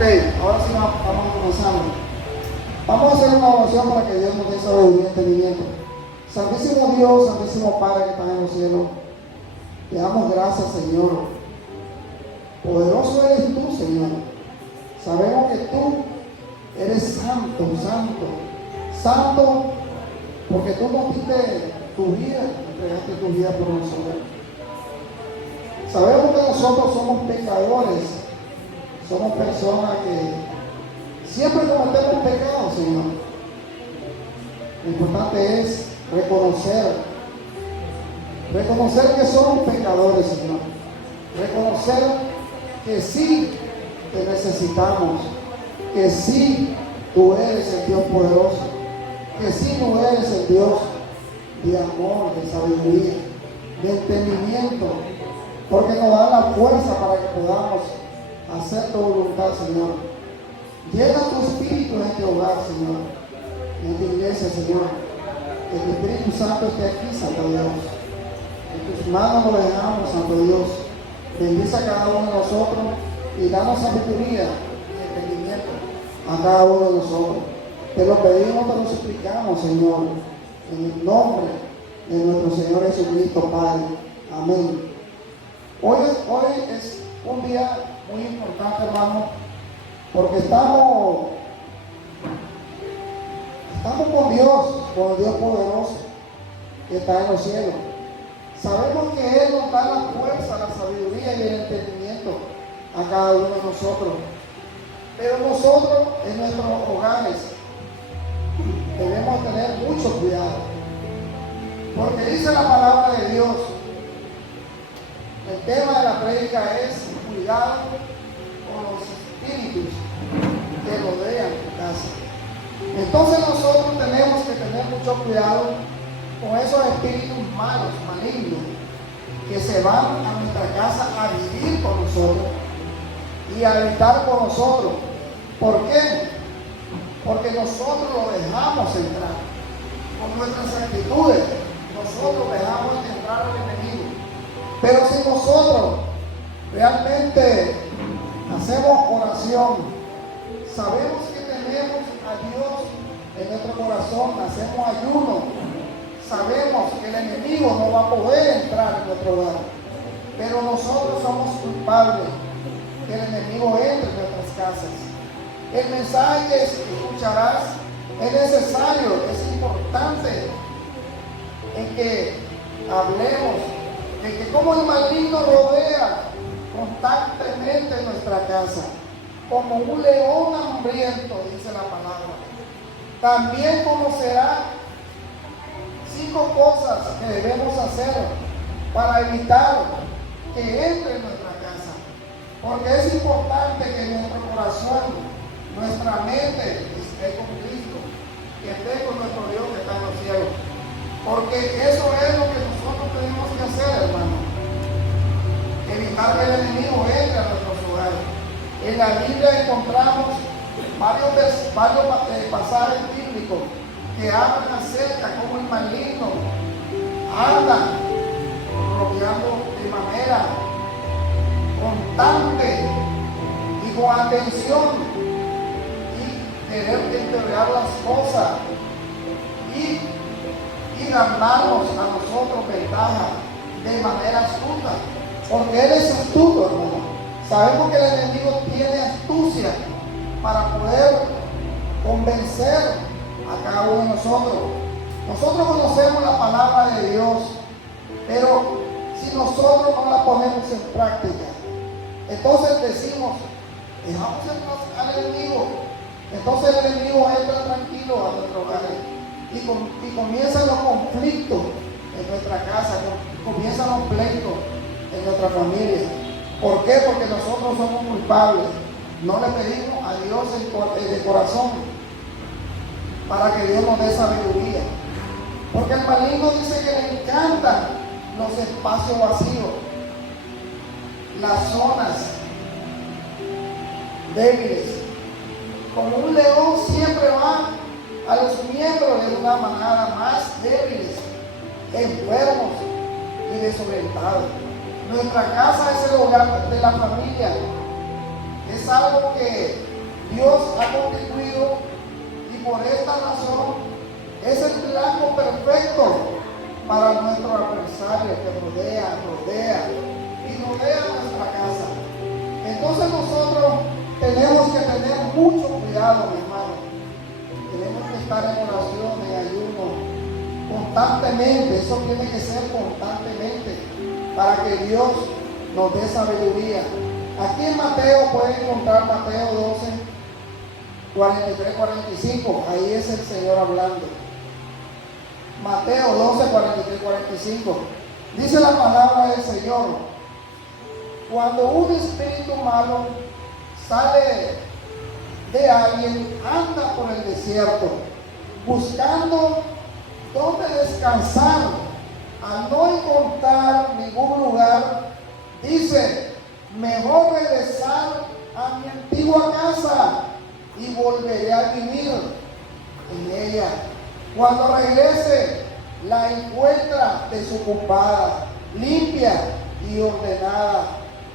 Ok, ahora sí vamos a comenzar. Vamos a hacer una oración para que Dios nos dé sabiduría y entendimiento. Santísimo Dios, Santísimo Padre que está en los cielos, te damos gracias, Señor. Poderoso eres tú, Señor. Sabemos que tú eres santo, santo, santo, porque tú nos diste tu vida, entregaste tu vida por nosotros. Sabemos que nosotros somos pecadores, somos personas que siempre cometemos pecados, Señor. Lo importante es reconocer que somos pecadores, Señor. Reconocer que sí te necesitamos, que sí tú eres el Dios poderoso, que sí tú eres el Dios de amor, de sabiduría, de entendimiento, porque nos da la fuerza para que podamos hacer tu voluntad, Señor. Llena tu espíritu en este hogar, Señor, en esta iglesia, Señor. Que tu Espíritu Santo esté aquí, Santo Dios. En tus manos lo dejamos, Santo Dios. Bendice a cada uno de nosotros y danos sabiduría y entendimiento a cada uno de nosotros. Te lo pedimos, te lo suplicamos, Señor, en el nombre de nuestro Señor Jesucristo, Padre. Amén. Hoy es un día muy importante, hermano, porque estamos con Dios poderoso que está en los cielos. Sabemos que Él nos da la fuerza, la sabiduría y el entendimiento a cada uno de nosotros. Pero nosotros en nuestros hogares debemos tener mucho cuidado. Porque dice la palabra de Dios, el tema de la prédica es cuidado con los espíritus que rodean tu casa. Entonces nosotros tenemos que tener mucho cuidado con esos espíritus malos, malignos, que se van a nuestra casa a vivir con nosotros y a habitar con nosotros. ¿Por qué? Porque nosotros lo dejamos entrar. Con nuestras actitudes, nosotros dejamos entrar al enemigo. Pero si nosotros realmente hacemos oración, sabemos que tenemos a Dios en nuestro corazón, hacemos ayuno, sabemos que el enemigo no va a poder entrar en nuestro hogar, pero nosotros somos culpables que el enemigo entre en nuestras casas. El mensaje que escucharás es necesario, es importante en que hablemos de que como el maligno rodea constantemente nuestra casa, como un león hambriento, dice la palabra. También conocerá 5 cosas que debemos hacer para evitar que entre en nuestra casa. Porque es importante que nuestro corazón, nuestra mente esté con Cristo, que esté con nuestro Dios que está en los cielos. Porque eso es lo que nosotros tenemos que hacer, hermano. Evitar que el enemigo entre a nuestros hogares. En la Biblia encontramos varios pasajes bíblicos que hablan acerca de cómo el maligno anda rodeando de manera constante y con atención y querer deteriorar las cosas y ganarnos a nosotros ventaja de manera astuta, porque Él es astuto, hermano. Sabemos que el enemigo tiene astucia para poder convencer a cada uno de nosotros. Nosotros conocemos la palabra de Dios, pero si nosotros no la ponemos en práctica, entonces decimos, dejamos entrar al enemigo. Entonces el enemigo entra tranquilo a nuestro hogar y comienzan los conflictos en nuestra casa, comienzan los pleitos en nuestra familia. ¿Por qué? Porque nosotros somos culpables. No le pedimos a Dios de corazón para que Dios nos dé sabiduría. Porque el maligno dice que le encantan los espacios vacíos, las zonas débiles. Como un león siempre va a los miembros de una manada más débiles, enfermos y desorientados. Nuestra casa es el hogar de la familia. Es algo que Dios ha constituido y por esta razón es el blanco perfecto para nuestro adversario que rodea nuestra casa. Entonces nosotros tenemos que tener mucho cuidado, mi hermano. Tenemos que estar en oración, en ayuno, constantemente. Eso tiene que ser constantemente para que Dios nos dé sabiduría. Aquí en Mateo pueden encontrar Mateo 12, 43, 45. Ahí es el Señor hablando. Mateo 12, 43, 45. Dice la palabra del Señor: cuando un espíritu malo sale de alguien, anda por el desierto, buscando dónde descansar. Al no encontrar ningún lugar, dice: mejor regresar a mi antigua casa y volveré a vivir en ella. Cuando regrese, la encuentra desocupada, limpia y ordenada.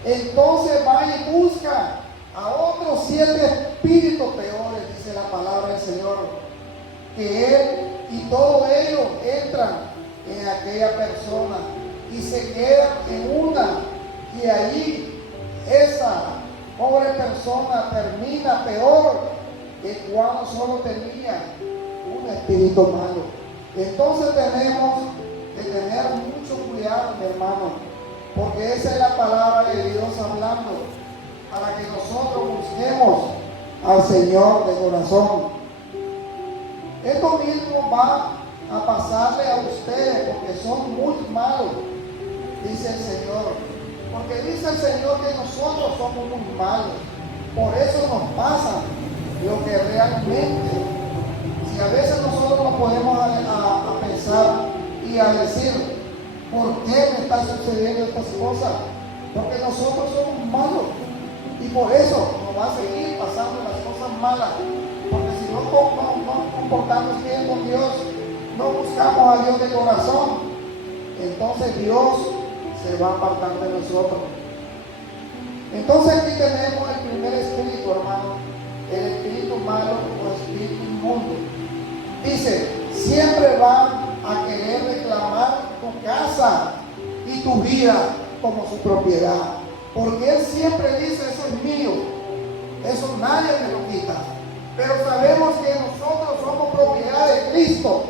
Entonces va y busca a otros 7 espíritus peores, dice la palabra del Señor, que él y todos ellos entran en aquella persona y se quedan en una, y allí esa pobre persona termina peor que cuando solo tenía un espíritu malo. Entonces tenemos que tener mucho cuidado, mi hermano, porque esa es la palabra de Dios hablando, para que nosotros busquemos al Señor de corazón. Esto mismo va a pasarle a ustedes porque son muy malos, dice el Señor. Porque dice el Señor que nosotros somos muy malos. Por eso nos pasa lo que realmente. Si a veces nosotros nos podemos a pensar y a decir, ¿por qué me está sucediendo estas cosas? Porque nosotros somos malos. Y por eso nos va a seguir pasando las cosas malas. Porque si no nos comportamos bien con Dios, no buscamos a Dios de corazón, entonces Dios se va a apartar de nosotros. Entonces aquí tenemos el primer espíritu, hermano, el espíritu malo o espíritu inmundo. Dice, siempre va a querer reclamar tu casa y tu vida como su propiedad. Porque él siempre dice, eso es mío, eso nadie me lo quita. Pero sabemos que nosotros somos propiedad de Cristo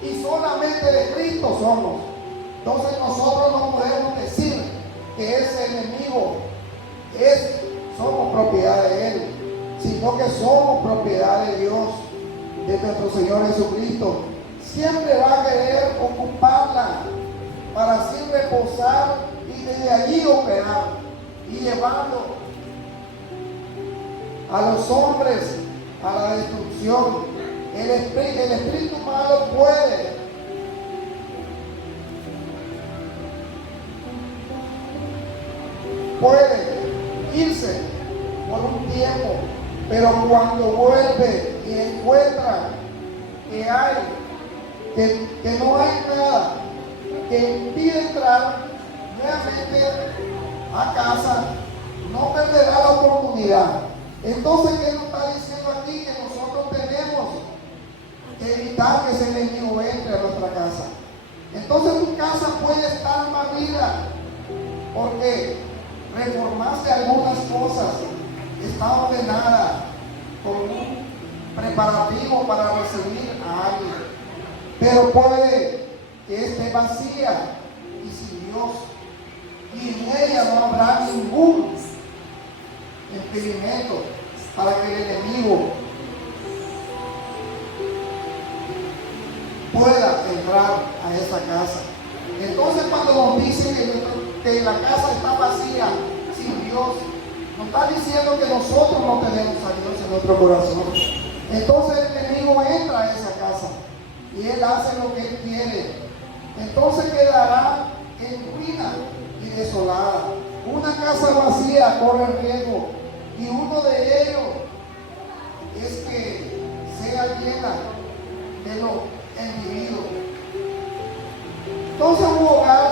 y solamente de Cristo somos. Entonces nosotros no podemos decir que ese enemigo somos propiedad de él, sino que somos propiedad de Dios, de nuestro Señor Jesucristo. Siempre va a querer ocuparla para así reposar y desde allí operar y llevando a los hombres a la destrucción. El espíritu malo puede irse por un tiempo, pero cuando vuelve y encuentra que no hay nada que impide entrar nuevamente a casa, no perderá la oportunidad. Entonces, ¿qué nos está diciendo aquí? Que nosotros tenemos que evitar que ese enemigo entre a nuestra casa. Entonces tu casa puede estar barrida porque reformaste algunas cosas, está ordenada con un preparativo para recibir a alguien, pero puede que esté vacía y sin Dios, y en ella no habrá ningún impedimento para que el enemigo pueda entrar a esa casa. Entonces, cuando nos dicen que la casa está vacía, sin Dios, nos está diciendo que nosotros no tenemos a Dios en nuestro corazón. Entonces el enemigo entra a esa casa y él hace lo que él quiere. Entonces quedará en ruina y desolada. Una casa vacía corre riesgo, y uno de ellos es que sea llena de los individuos. Entonces un hogar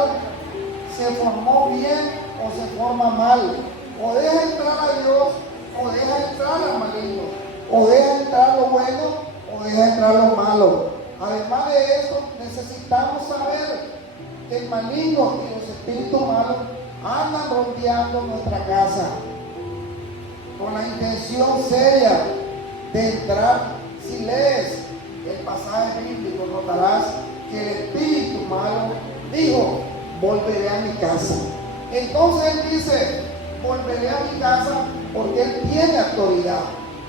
se formó bien o se forma mal, o deja entrar a Dios o deja entrar al maligno. O deja entrar lo bueno o deja entrar lo malo. Además de eso, necesitamos saber que el maligno y los espíritus malos andan rondeando nuestra casa con la intención seria de entrar. Si lees el pasaje bíblico, notarás que el espíritu malo dijo: volveré a mi casa. Entonces él dice: volveré a mi casa, porque él tiene autoridad,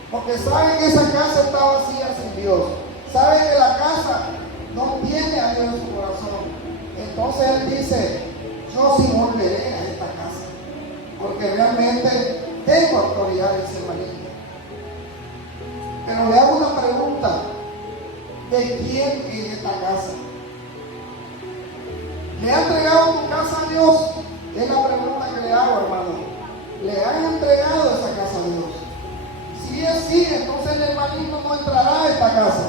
porque sabe que esa casa está vacía sin Dios, sabe que la casa no tiene a Dios en su corazón. Entonces él dice: yo sí volveré a esta casa, porque realmente tengo autoridad de ser maligno. Pero le hago una pregunta: ¿de quién es esta casa? ¿Le ha entregado tu casa a Dios? Es la pregunta que le hago, hermano. ¿Le han entregado esa casa a Dios? Si es así, entonces el maligno no entrará a esta casa,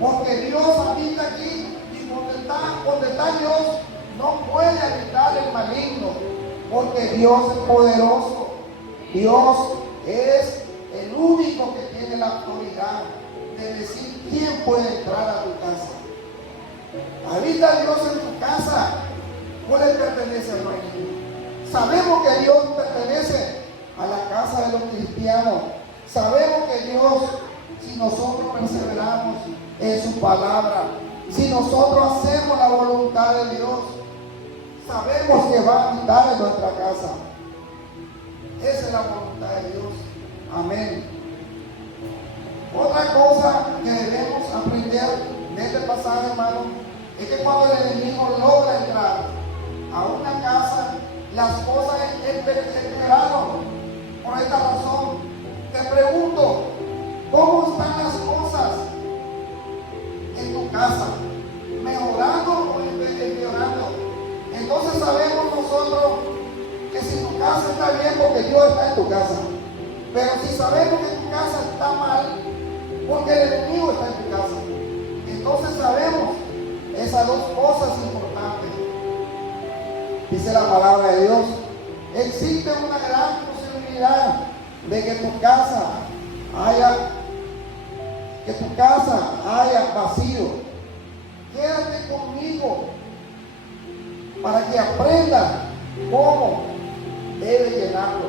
porque Dios habita aquí, y donde está Dios no puede habitar el maligno, porque Dios es poderoso. Dios es el único que tiene la autoridad de decir quién puede entrar a tu casa. ¿Habita Dios en tu casa o le pertenece al maligno? Sabemos que Dios pertenece a la casa de los cristianos. Sabemos que Dios, si nosotros perseveramos en su palabra, si nosotros hacemos la voluntad de Dios, sabemos que va a habitar en nuestra casa. Esa es la voluntad de Dios. Amén. Otra cosa que debemos aprender de este pasaje, hermano, es que cuando el enemigo logra entrar a una casa, las cosas empeoraron. Por esta razón, te pregunto: ¿cómo están las cosas en tu casa? ¿Mejorando o empeorando? Entonces sabemos nosotros que si tu casa está bien, porque Dios está en tu casa. Pero si sabemos que tu casa está mal, porque el enemigo está en tu casa. Entonces sabemos esas dos cosas importantes. Dice la palabra de Dios: existe una gran posibilidad de que tu casa haya vacío. Quédate conmigo para que aprenda cómo debe llenarlo.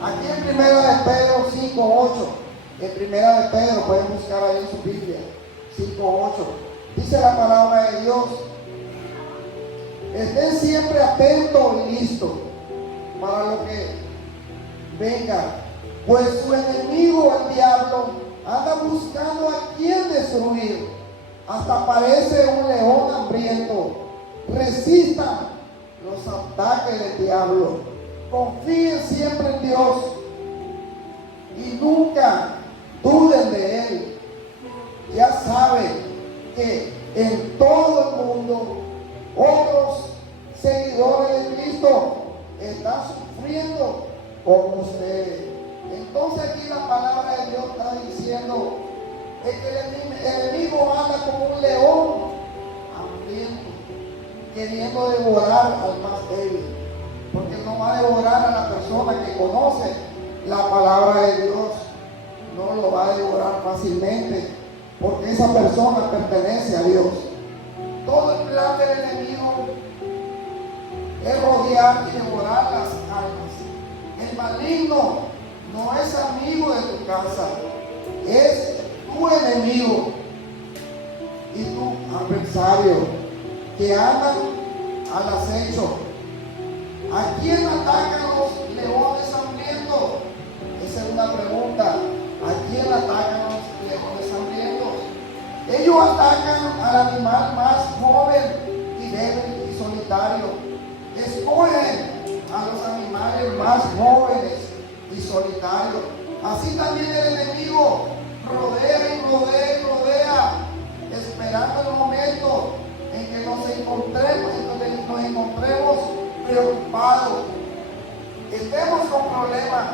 Aquí en 1 Pedro 5:8, en 1 Pedro, pueden buscar ahí en su Biblia, 5:8, dice la palabra de Dios: estén siempre atentos y listos para lo que venga, pues su enemigo, el diablo, anda buscando a quien destruir, hasta parece un león hambriento. Resistan los ataques del diablo, confíen siempre en Dios y nunca duden de Él. Ya saben que en todo el mundo otros seguidores de Cristo están sufriendo como ustedes. Entonces aquí la palabra de Dios está diciendo es que el enemigo anda como un león hambriento, queriendo devorar al más débil, porque no va a devorar a la persona que conoce la palabra de Dios. No lo va a devorar fácilmente, porque esa persona pertenece a Dios. Todo el plan del enemigo es rodear y devorar las almas. El maligno no es amigo de tu casa, es tu enemigo y tu adversario que andan al acecho. ¿A quién atacan los leones hambrientos? Esa es una pregunta. ¿A quién atacan los leones hambrientos? Ellos atacan al animal más joven y débil y solitario. Escogen a los animales más jóvenes y solitarios. Así también el enemigo rodea y rodea y rodea, esperando el momento en que nos encontremos preocupados, estemos con problemas,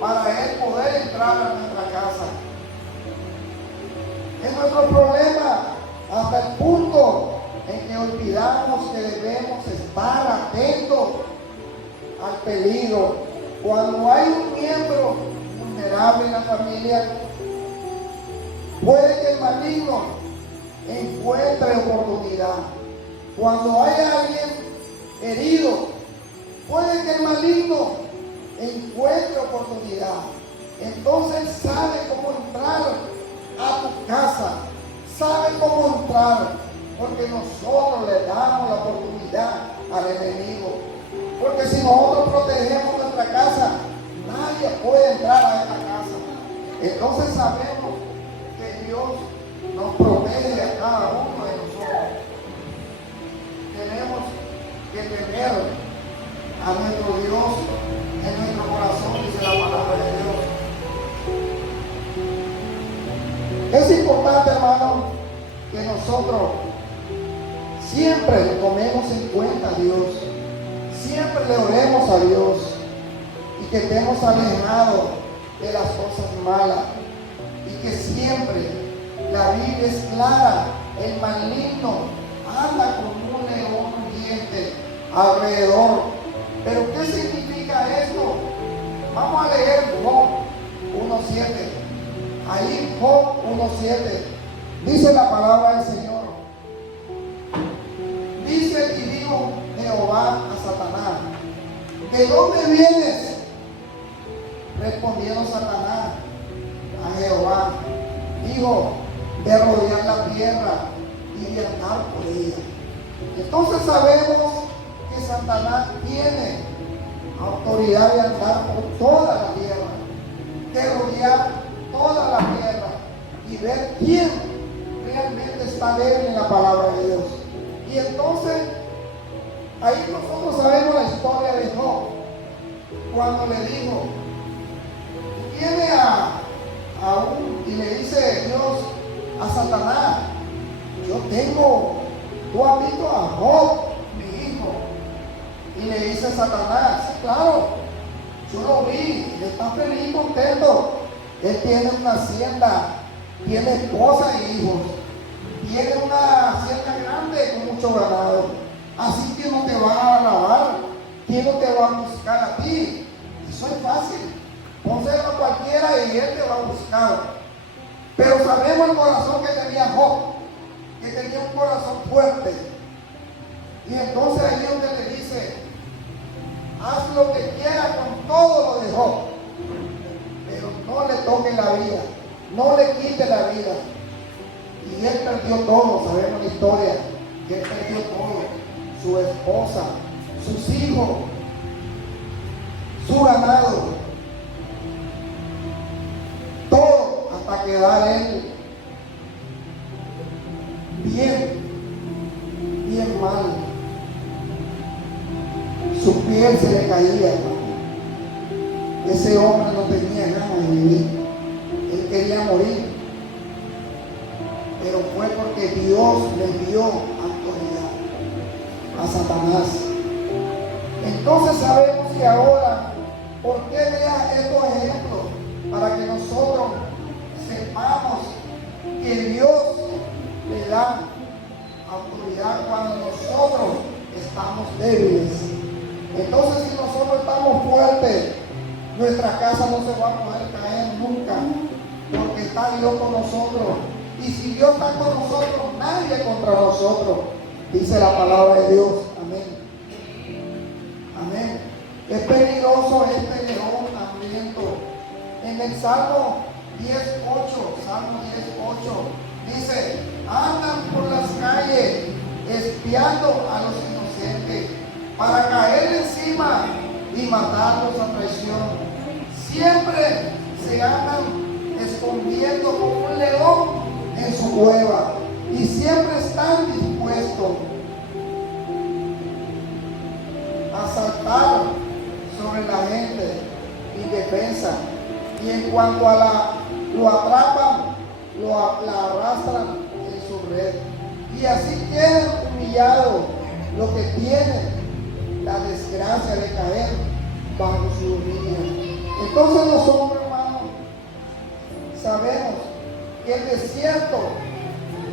para él poder entrar a nuestra casa. Es nuestro problema hasta el punto en que olvidamos que debemos estar atentos al peligro. Cuando hay un miembro vulnerable en la familia, Puede que el maligno encuentre oportunidad. Cuando hay alguien herido, puede que el maligno encuentre oportunidad. Entonces sabe cómo entrar a tu casa, sabe cómo entrar, porque nosotros le damos la oportunidad al enemigo. Porque si nosotros protegemos nuestra casa, nadie puede entrar a esta casa. Entonces sabemos que Dios nos protege a cada uno de nosotros. Tenemos que tener a nuestro Dios en nuestro corazón, dice la palabra de Dios. Es importante, hermano, que nosotros siempre le tomemos en cuenta a Dios, siempre le oremos a Dios y que estemos alejados de las cosas malas y que siempre la Biblia es clara, el maligno anda como un león rugiente alrededor. Pero ¿qué significa esto? Vamos a leer Job 1:7. Ahí Job 1:7 dice la palabra del Señor. Dice y dijo Jehová a Satanás: ¿de dónde vienes? Respondiendo Satanás a Jehová: dijo, de rodear la tierra y de andar por ella. Entonces sabemos que Satanás tiene autoridad de andar por toda la tierra, de rodear toda la tierra y ver quién realmente está débil en la palabra de Dios. Y entonces ahí nosotros sabemos la historia de Job, cuando le dijo, viene y le dice Dios a Satanás: tú has visto a Job, mi hijo. Y le dice Satanás: sí, claro, yo lo vi, él está feliz, contento. Él tiene una hacienda, tiene esposa e hijos, tiene una hacienda grande con mucho ganado. Así que no te va a alabar, que no te va a buscar a ti. Eso es fácil. Pónselo a cualquiera y él te va a buscar. Pero sabemos el corazón que tenía Job, que tenía un corazón fuerte. Y entonces ahí es donde le dice: haz lo que quieras con todo lo de Job, pero no le toques la vida, no le quites la vida. Y él perdió todo, sabemos la historia, que él perdió todo: su esposa, sus hijos, su ganado, todo, hasta quedar él bien mal. Su piel se le caía. Ese hombre no tenía ganas de vivir, él quería morir, pero fue porque Dios le dio autoridad a Satanás. Entonces sabemos que ahora, ¿por qué deja estos ejemplos? Para que nosotros sepamos que Dios le da autoridad cuando nosotros estamos débiles. Entonces, si nosotros estamos fuertes, nuestra casa no se va a poder caer nunca, porque está Dios con nosotros. Y si Dios está con nosotros, nadie contra nosotros, dice la palabra de Dios. Amén. Amén. Es peligroso este león hambriento. En el Salmo 10:8 dice: andan por las calles espiando a los inocentes para caer encima y matarlos a traición. Siempre se andan escondiendo como un león en su cueva y siempre están dispuestos a saltar sobre la gente indefensa. Y en cuanto lo atrapan, la arrastran en su red. Y así quedan humillados los que tienen la desgracia de caer bajo su dominio. Entonces nosotros, hermanos, sabemos que el desierto,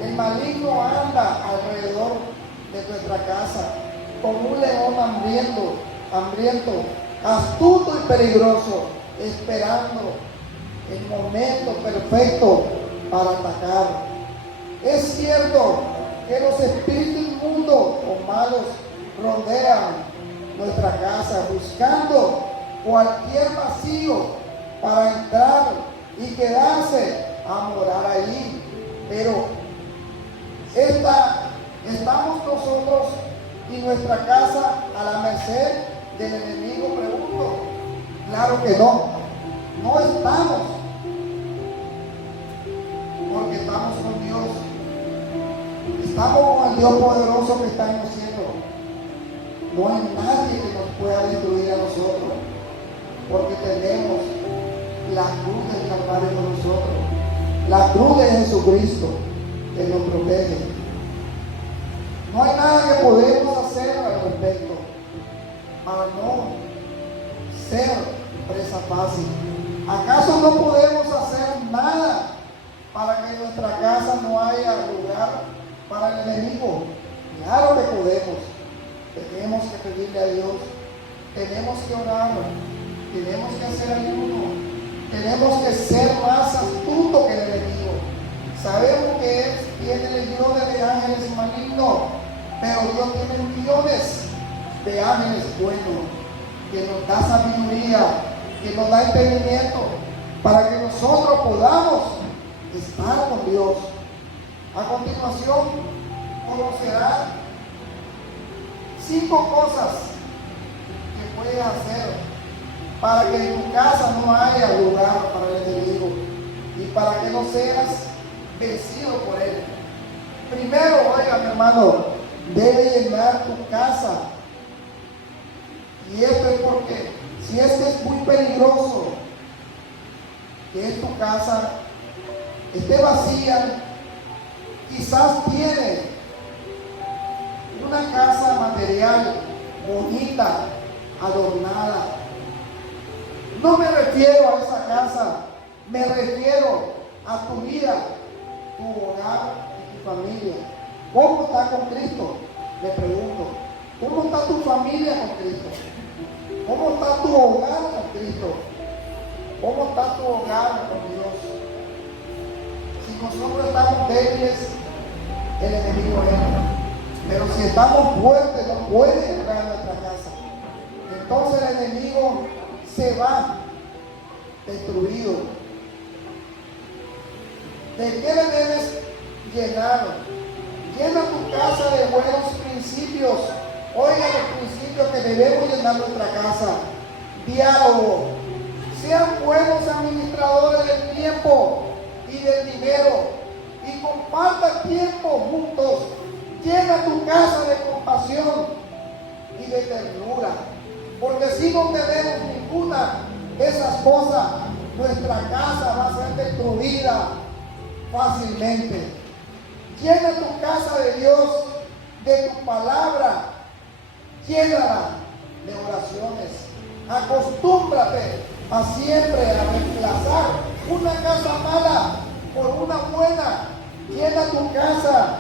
el maligno anda alrededor de nuestra casa como un león hambriento, astuto y peligroso, esperando el momento perfecto para atacar. Es cierto que los espíritus inmundos o malos rodean nuestra casa buscando cualquier vacío para entrar y quedarse a morar allí. Pero ¿estamos nosotros y nuestra casa a la merced del enemigo? Pregunto. Claro que no. No estamos. Porque estamos con Dios. Estamos con el Dios poderoso que está en los cielos. No hay nadie que nos pueda destruir a nosotros. Porque tenemos la cruz del Calvario con nosotros. La cruz de Jesucristo que nos protege. No hay nada que podemos hacer al respecto para no ser presa fácil. ¿Acaso no podemos hacer nada para que en nuestra casa no haya lugar para el enemigo? Claro que podemos. Tenemos que pedirle a Dios, tenemos que orar, tenemos que hacer ayuno, tenemos que ser más astutos que el enemigo. Sabemos que Él tiene legiones de ángeles malignos, pero Dios tiene millones de ángeles buenos, que nos da sabiduría, que nos da entendimiento, para que nosotros podamos estar con Dios. A continuación, conocerá 5 cosas que puedes hacer para que en tu casa no haya lugar para el enemigo y para que no seas vencido por él. Primero, oiga, mi hermano, debe llenar tu casa. Y esto es porque si este es muy peligroso, que en tu casa esté vacía, quizás tiene una casa material bonita, adornada. No me refiero a esa casa, me refiero a tu vida, tu hogar y tu familia. ¿Cómo está con Cristo? Le pregunto. ¿Cómo está tu familia con Cristo? ¿Cómo está tu hogar con Cristo? ¿Cómo está tu hogar con Dios? Si nosotros estamos débiles, el enemigo entra. Pero si estamos fuertes, no puede entrar a nuestra casa. Entonces el enemigo se va destruido. ¿De qué le debes llenar? Llena tu casa de buenos principios. Oiga los principios que debemos llenar nuestra casa. Diálogo. Sean buenos administradores del tiempo y del dinero. Y compartan tiempo juntos. Llena tu casa de compasión y de ternura. Porque si no tenemos ninguna de esas cosas, nuestra casa va a ser destruida fácilmente. Llena tu casa de Dios, de tu palabra. Llénala de oraciones. Acostúmbrate a siempre a reemplazar una casa mala por una buena. Llena tu casa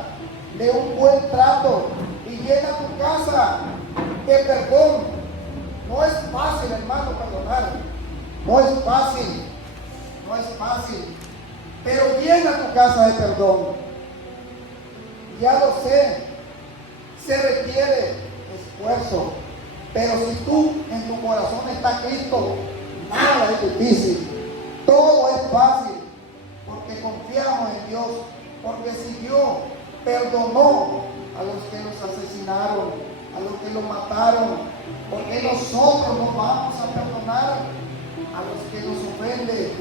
de un buen trato y llena tu casa de perdón. No es fácil, hermano, perdonar. No es fácil. No es fácil. Pero llena tu casa de perdón. Ya lo sé. Se requiere esfuerzo. Pero si tú en tu corazón está Cristo, nada es difícil. Todo es fácil. Porque confiamos en Dios. Porque si Dios perdonó a los que los asesinaron, a los que los mataron, porque nosotros no vamos a perdonar a los que nos ofenden,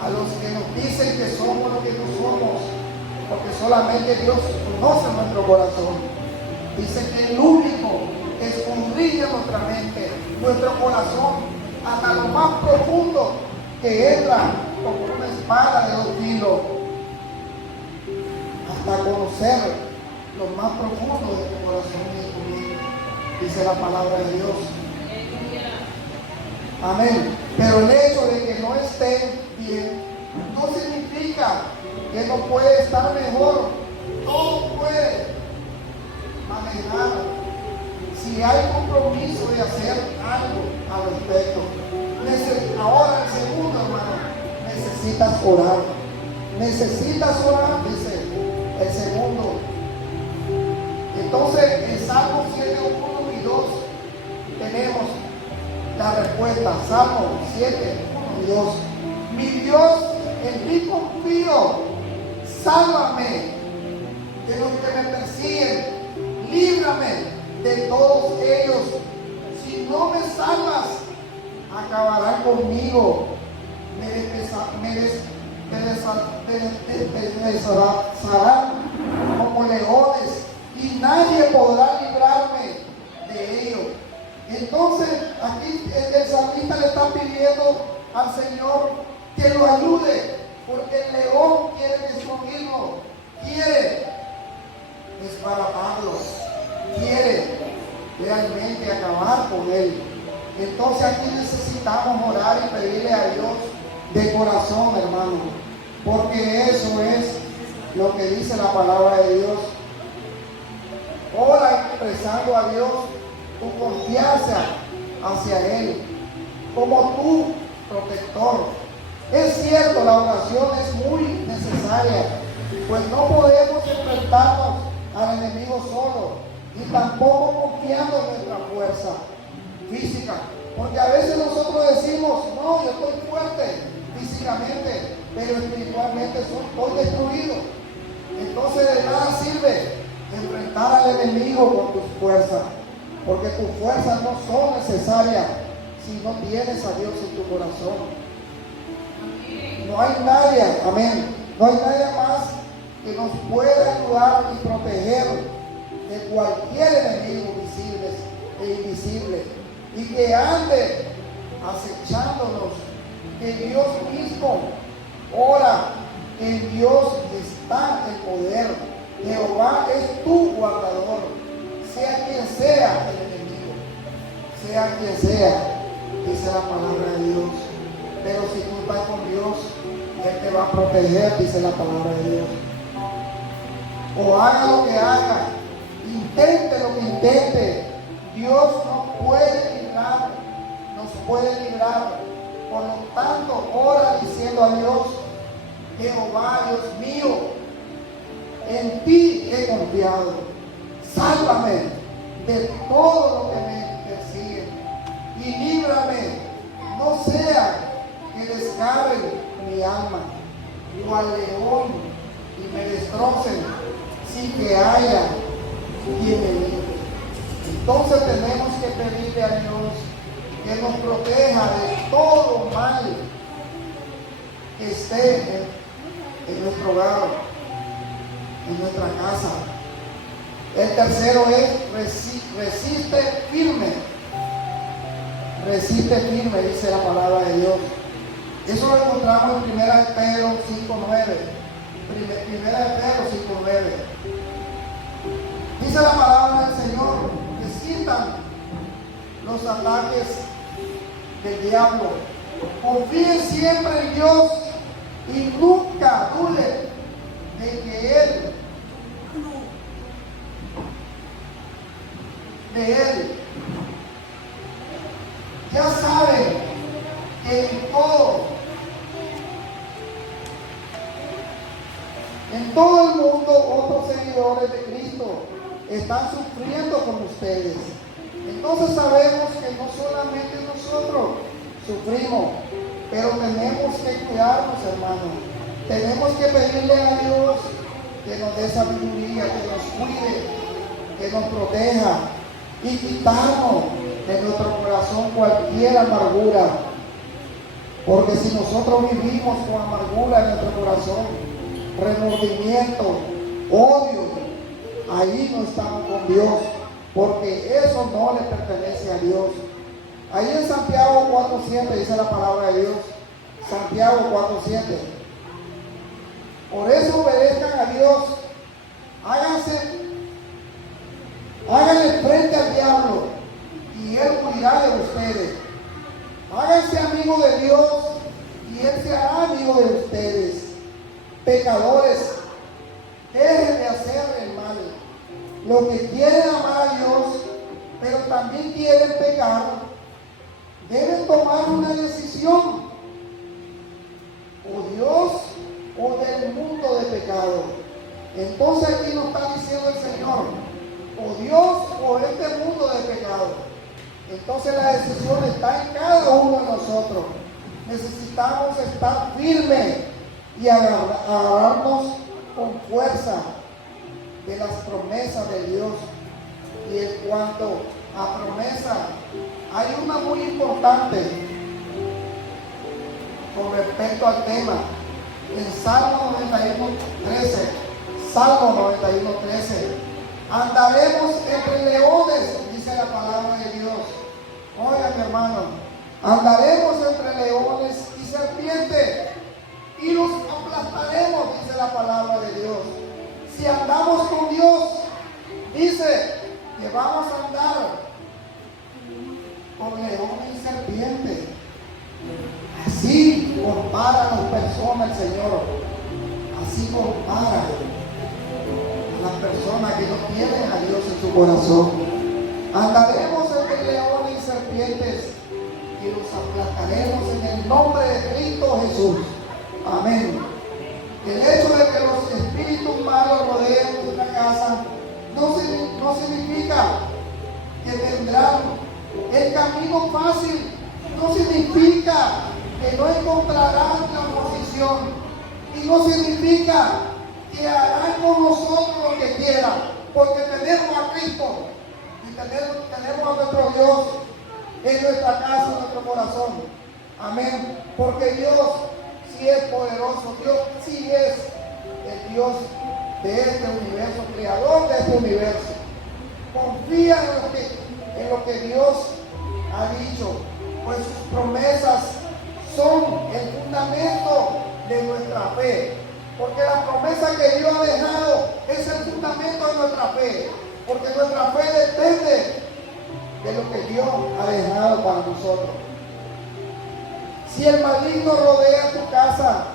a los que nos dicen que somos lo que no somos, porque solamente Dios conoce nuestro corazón. Dice que el único que escudriña nuestra mente, nuestro corazón, hasta lo más profundo, que entra como una espada de 2 filos, hasta conocer lo más profundo de tu corazón y de tu vida, dice la palabra de Dios. Amén. Pero el hecho de que no esté bien no significa que no puede estar mejor. Todo puede manejar si hay compromiso de hacer algo al respecto. Ahora el segundo, hermano, necesitas orar. ¿Necesitas orar? Dice el segundo. Entonces, en Salmo 7, 1 y 2 tenemos la respuesta. Salmo 7, 1 y 2. Mi Dios, en ti confío, sálvame de los que me persiguen, líbrame de todos ellos. Si no me salvas, acabarán conmigo, me desarán como leones y nadie podrá librarme de ellos. Entonces aquí el salmista le está pidiendo al Señor que lo ayude, porque el león quiere destruirlo, quiere desbaratarlo, quiere realmente acabar con él. Entonces aquí necesitamos orar y pedirle a Dios de corazón, hermano, porque eso es lo que dice la palabra de Dios. Ora expresando a Dios tu confianza hacia Él como tu protector. Es cierto, la oración es muy necesaria, pues no podemos enfrentarnos al enemigo solo y tampoco confiando en nuestra fuerza física, porque a veces nosotros decimos: no, yo estoy fuerte físicamente, pero espiritualmente estoy destruido. Entonces de nada sirve enfrentar al enemigo con tus fuerzas, porque tus fuerzas no son necesarias si no tienes a Dios en tu corazón. No hay nadie, amén, no hay nadie más que nos pueda ayudar y proteger de cualquier enemigo visible e invisible, y que ande acechándonos, que Dios mismo ora, que en Dios está el poder. Jehová es tu guardador, sea quien sea el enemigo, sea quien sea, dice la palabra de Dios. Pero si tú estás con Dios, Él te va a proteger, dice la palabra de Dios. O haga lo que haga, intente lo que intente, Dios nos puede librar, Por lo tanto, ora diciendo a Dios: Jehová, Dios mío, en ti he confiado, sálvame de todo lo que me persigue y líbrame, no sea que desgarren mi alma cual león y me destrocen sin que haya quien me libre. Entonces tenemos que pedirle a Dios que nos proteja de todo mal que esté en nuestro hogar, en nuestra casa. El tercero es resiste firme. Resiste firme, dice la palabra de Dios. Eso lo encontramos en 1 Pedro 5:9. 1 Pedro 5:9. Dice la palabra del Señor: resistan los ataques del diablo. Confíen siempre en Dios y nunca duden de que Él ya saben que en todo el mundo otros seguidores de Cristo están sufriendo con ustedes. Entonces sabemos que no solamente nosotros sufrimos, pero tenemos que cuidarnos, hermanos. Tenemos que pedirle a Dios que nos dé sabiduría, que nos cuide, que nos proteja y quitarnos de nuestro corazón cualquier amargura. Porque si nosotros vivimos con amargura en nuestro corazón, remordimiento, odio, ahí no estamos con Dios, porque eso no le pertenece a Dios. Ahí en Santiago 4:7 dice la palabra de Dios. Santiago 4:7. Por eso obedezcan a Dios, háganle frente al diablo y Él cuidará de ustedes. Háganse amigos de Dios y Él se hará amigo de ustedes. Pecadores, dejen de hacer el mal. Los que quieren amar a Dios, pero también quieren pecar, deben tomar una decisión: o Dios o del mundo Entonces aquí nos está diciendo el Señor, o Dios o este mundo de pecado. Entonces la decisión está en cada uno de nosotros. Necesitamos estar firmes y agarrarnos con fuerza de las promesas de Dios. Y en cuanto a promesa, hay una muy importante con respecto al tema. En Salmo 91:13, Salmo 91:13, andaremos entre leones, dice la palabra de Dios. Oiga, mi hermano, andaremos entre leones y serpientes y los aplastaremos, dice la palabra de Dios. Si andamos con Dios, dice que vamos a andar con leones y serpientes. Así compara a las personas el Señor. Así compara a las personas que no tienen a Dios en su corazón. Andaremos entre leones y serpientes y los aplastaremos en el nombre de Cristo Jesús. Amén. El hecho de que los espíritus malos rodeen nuestra casa no significa que tendrán el camino fácil. No significa que no encontrarán la oposición. Y no significa que harán con nosotros lo que quieran. Porque tenemos a Cristo. Y tenemos a nuestro Dios en nuestra casa, en nuestro corazón. Amén. Porque Dios sí es poderoso. Dios sí es el Dios de este universo, creador de este universo. Confía en lo que Dios ha dicho, pues sus promesas son el fundamento de nuestra fe. Porque la promesa que Dios ha dejado es el fundamento de nuestra fe. Porque nuestra fe depende de lo que Dios ha dejado para nosotros. Si el maligno rodea tu casa,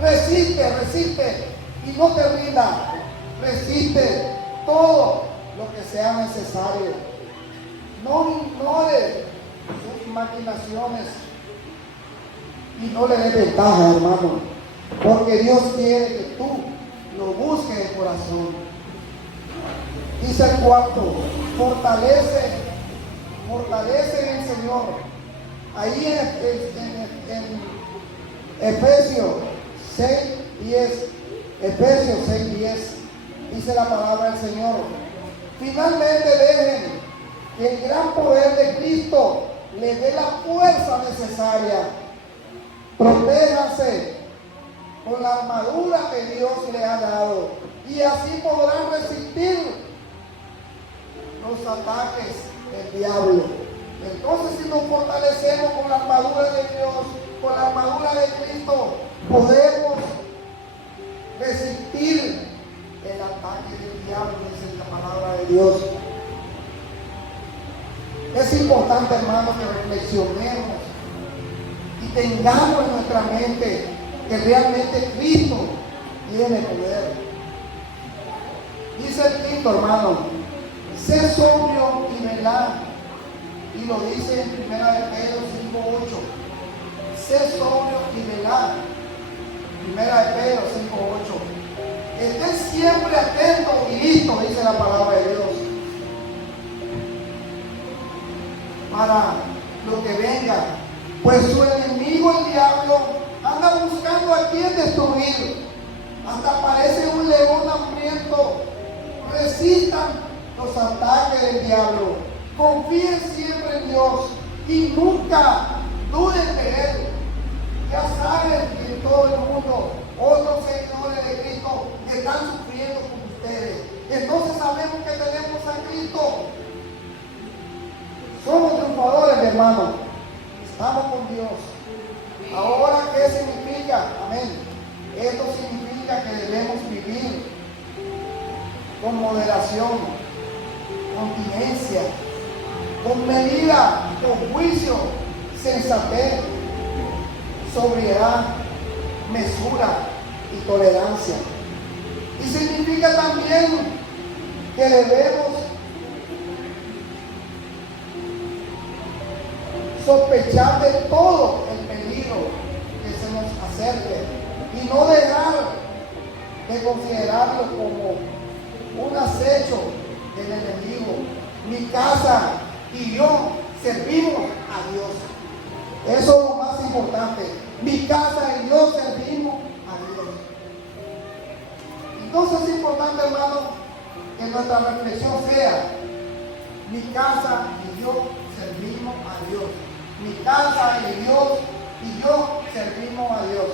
resiste y no te rindas. Resiste todo lo que sea necesario. No ignores sus maquinaciones y no le des ventaja, hermano, porque Dios quiere que tú lo busques de corazón. Dice el cuarto, fortalece en el Señor. Ahí en Efesios 6:10, Efesios 6:10, dice la palabra del Señor. Finalmente dejen que el gran poder de Cristo le dé la fuerza necesaria. Protéjanse con la armadura que Dios le ha dado y así podrán resistir los ataques del diablo. Entonces, si nos fortalecemos con la armadura de Dios, con la armadura de Cristo, podemos resistir el ataque del diablo, dice la palabra de Dios. Es importante, hermanos, que reflexionemos y tengamos en nuestra mente que realmente Cristo tiene poder. Dice el quinto, hermano, sé sobrio y velad. Y lo dice en 1 Pedro 5:8. Sé sobrio y velad. 1 Pedro 5:8. Estén siempre atentos y listos, dice la palabra de Dios, para lo que venga. Pues su enemigo, el diablo, anda buscando a quien destruir. Hasta parece un león hambriento. Resistan los ataques del diablo. Confíen siempre en Dios y nunca duden de Él. Ya saben que en todo el mundo otros seguidores de Cristo están sufriendo con ustedes. Entonces sabemos que tenemos a Cristo. Somos triunfadores, mi hermano. Estamos con Dios. Ahora, ¿qué significa? Amén. Esto significa que debemos vivir con moderación, continencia, con medida, con juicio, sensatez, sobriedad, mesura y tolerancia. Y significa también que debemos sospechar de todo el peligro que se nos acerque y no dejar que considerarlo como un acecho del enemigo. Mi casa y yo servimos a Dios. Eso es lo más importante. Mi casa y yo servimos a Dios. Entonces es importante, hermano, que nuestra reflexión sea: mi casa y yo servimos a Dios. Mi casa y yo servimos a Dios.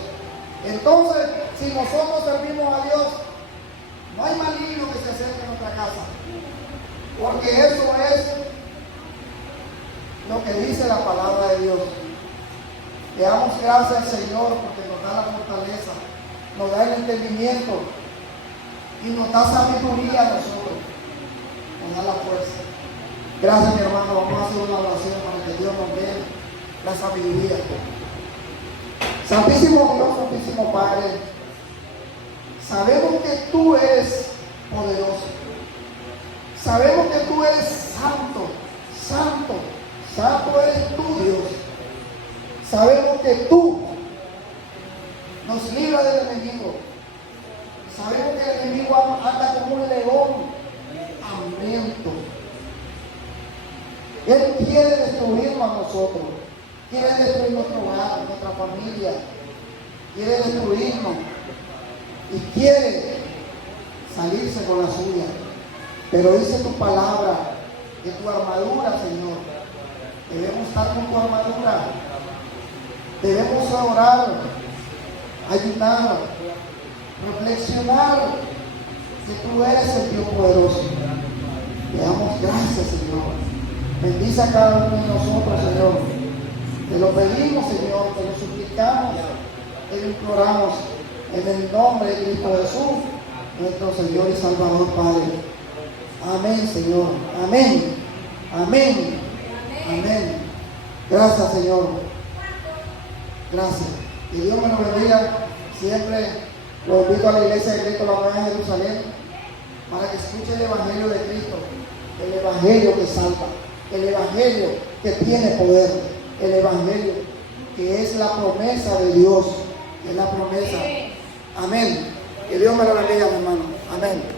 Entonces, si nosotros servimos a Dios, no hay maligno que se acerque a nuestra casa, porque eso es lo que dice la palabra de Dios. Le damos gracias al Señor porque nos da la fortaleza, nos da el entendimiento y nos da sabiduría a nosotros, nos da la fuerza. Gracias, mi hermano. Vamos a hacer una oración para que Dios nos dé la sabiduría. Santísimo Dios, Santísimo Padre, sabemos que tú eres poderoso. Sabemos que tú eres santo, santo, santo eres tú, Dios. Sabemos que tú nos libras del enemigo. Sabemos que el enemigo anda como un león hambriento. Él quiere destruirnos a nosotros. Quiere destruir nuestro hogar, nuestra familia. Quiere destruirnos. Y quiere salirse con la suya. Pero dice tu palabra, que tu armadura, Señor, debemos estar con tu armadura. Debemos orar, ayunar, reflexionar que tú eres el Dios poderoso. Le damos gracias, Señor. Bendice a cada uno de nosotros, Señor. Te lo pedimos, Señor, te lo suplicamos, te lo imploramos en el nombre de Cristo Jesús, nuestro Señor y Salvador, Padre. Amén, Señor. Amén. Amén. Amén. Gracias, Señor. Gracias. Que Dios me lo bendiga. Siempre lo invito a la iglesia de Cristo, la Nueva Jerusalén, para que escuche el Evangelio de Cristo, el Evangelio que salva, el Evangelio que tiene poder, el Evangelio que es la promesa de Dios, es la promesa. Amén. Que Dios me lo bendiga, mi hermano. Amén.